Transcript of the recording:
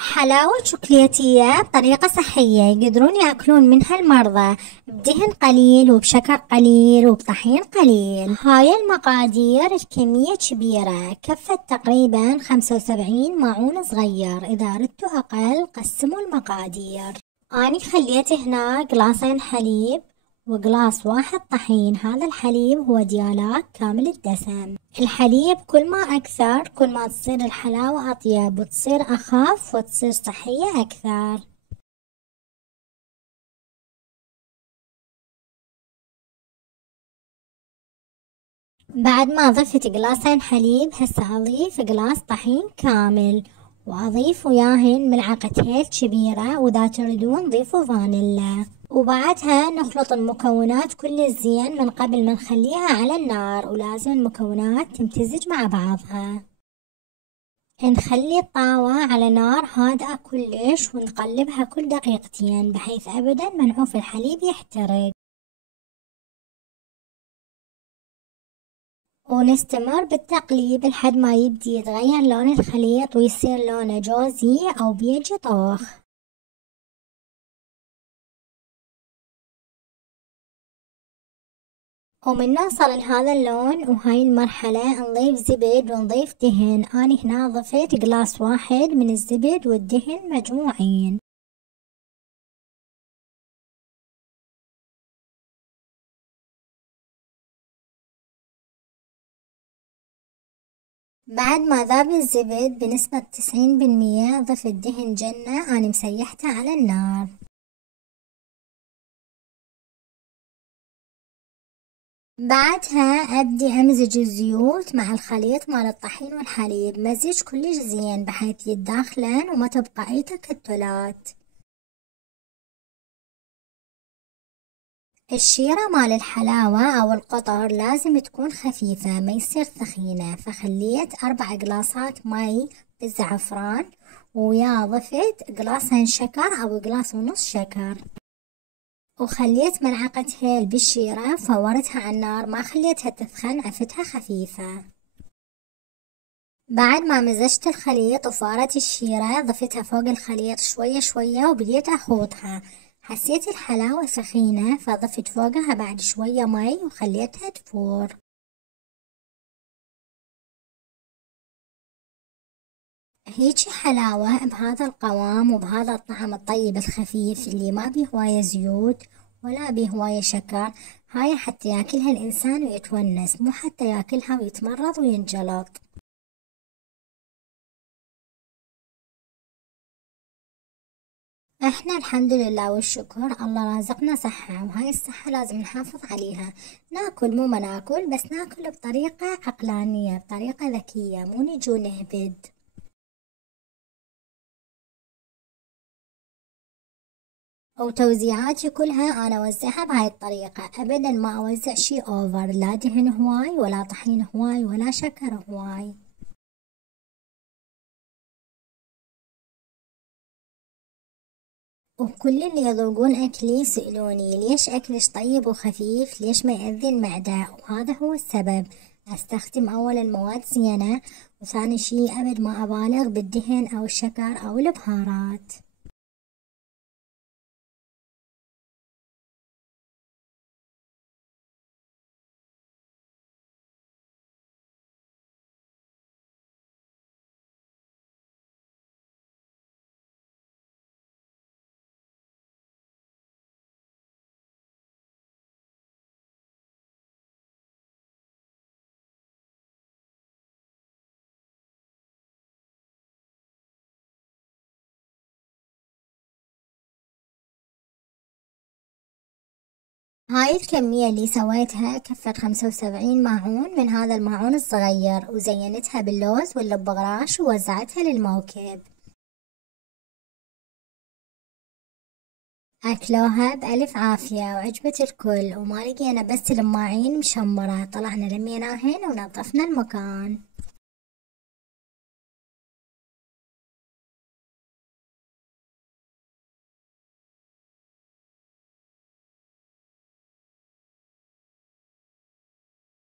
حلاوة شوكولاتية بطريقة صحية يقدرون ياكلون منها المرضى بدهن قليل وبشكر قليل وبطحين قليل. هاي المقادير الكمية كبيرة، كفت تقريبا 75 معون صغير. إذا ردتوا أقل قسموا المقادير. أني خليت هنا قلاصين حليب وقلاص واحد طحين. هذا الحليب هو ديالاك كامل الدسم. الحليب كل ما أكثر كل ما تصير الحلاوة أطيب وتصير أخف وتصير صحية أكثر. بعد ما ضفت قلاصين حليب هسه أضيف قلاص طحين كامل وأضيف وياهن ملعقة هيل كبيرة، وإذا تريدون ضيفوا فانيلا. وبعدها نخلط المكونات كل زين من قبل ما نخليها على النار، ولازم المكونات تمتزج مع بعضها. نخلي الطاوة على نار هادئة كلش ونقلبها كل دقيقتين بحيث أبدا منعوف الحليب يحترق، ونستمر بالتقليب لحد ما يبدي يتغير لون الخليط ويصير لونه جوزي أو بيجي طوخ. ومن نوصل لهذا اللون وهاي المرحلة نضيف زبد ونضيف دهن. أنا هنا ضفيت قلاص واحد من الزبد والدهن مجموعين. بعد ما ذاب الزبد بنسبة 90% ضف الدهن جنة أنا مسيحته على النار. بعدها أبدي أمزج الزيوت مع الخليط مال الطحين والحليب، مزج كلش زين بحيث يتداخلن وما تبقى أي تكتلات. الشيرة مال الحلاوة أو القطر لازم تكون خفيفة ما يصير ثخينة، فخليت 4 قلاصات مي بالزعفران ويا ضفت قلاصين شكر أو قلاص ونص شكر، وخليت ملعقة هيل بالشيرة فورتها على النار ما خليتها تثخن، عفتها خفيفة. بعد ما مزجت الخليط وفارت الشيرة ضفتها فوق الخليط شوية شوية وبديت أخوضها. حسيت الحلاوة ثخينة فضفت فوقها بعد شوية مي وخليتها تفور. هيجي حلاوة بهذا القوام وبهذا الطعم الطيب الخفيف اللي ما بيه هواية زيوت ولا بيه هواية شكر. هاي حتى ياكلها الإنسان ويتونس، مو حتى ياكلها ويتمرض وينجلط. احنا الحمد لله والشكر الله رازقنا صحة، وهاي الصحة لازم نحافظ عليها. ناكل مو ما ناكل، بس ناكل بطريقة عقلانية بطريقة ذكية، مو نجي ونهبد. وتوزيعاتي كلها أنا أوزعها بهاي الطريقة، أبدا ما أوزع شي أوفر، لا دهن هواي ولا طحين هواي ولا شكر هواي. وكل اللي يذوقون أكلي يسألوني ليش أكلش طيب وخفيف، ليش ما يأذي المعدة، وهذا هو السبب. أستخدم أولا مواد زينة، وثاني شي أبد ما أبالغ بالدهن أو الشكر أو البهارات. هاي الكمية اللي سويتها كفت 75 ماعون من هذا الماعون الصغير، وزينتها باللوز والبغراش ووزعتها للموكب. أكلوها بألف عافية وعجبت الكل، وما لقينا بس الماعين مشمرة، طلعنا لميناهن ونظفنا المكان.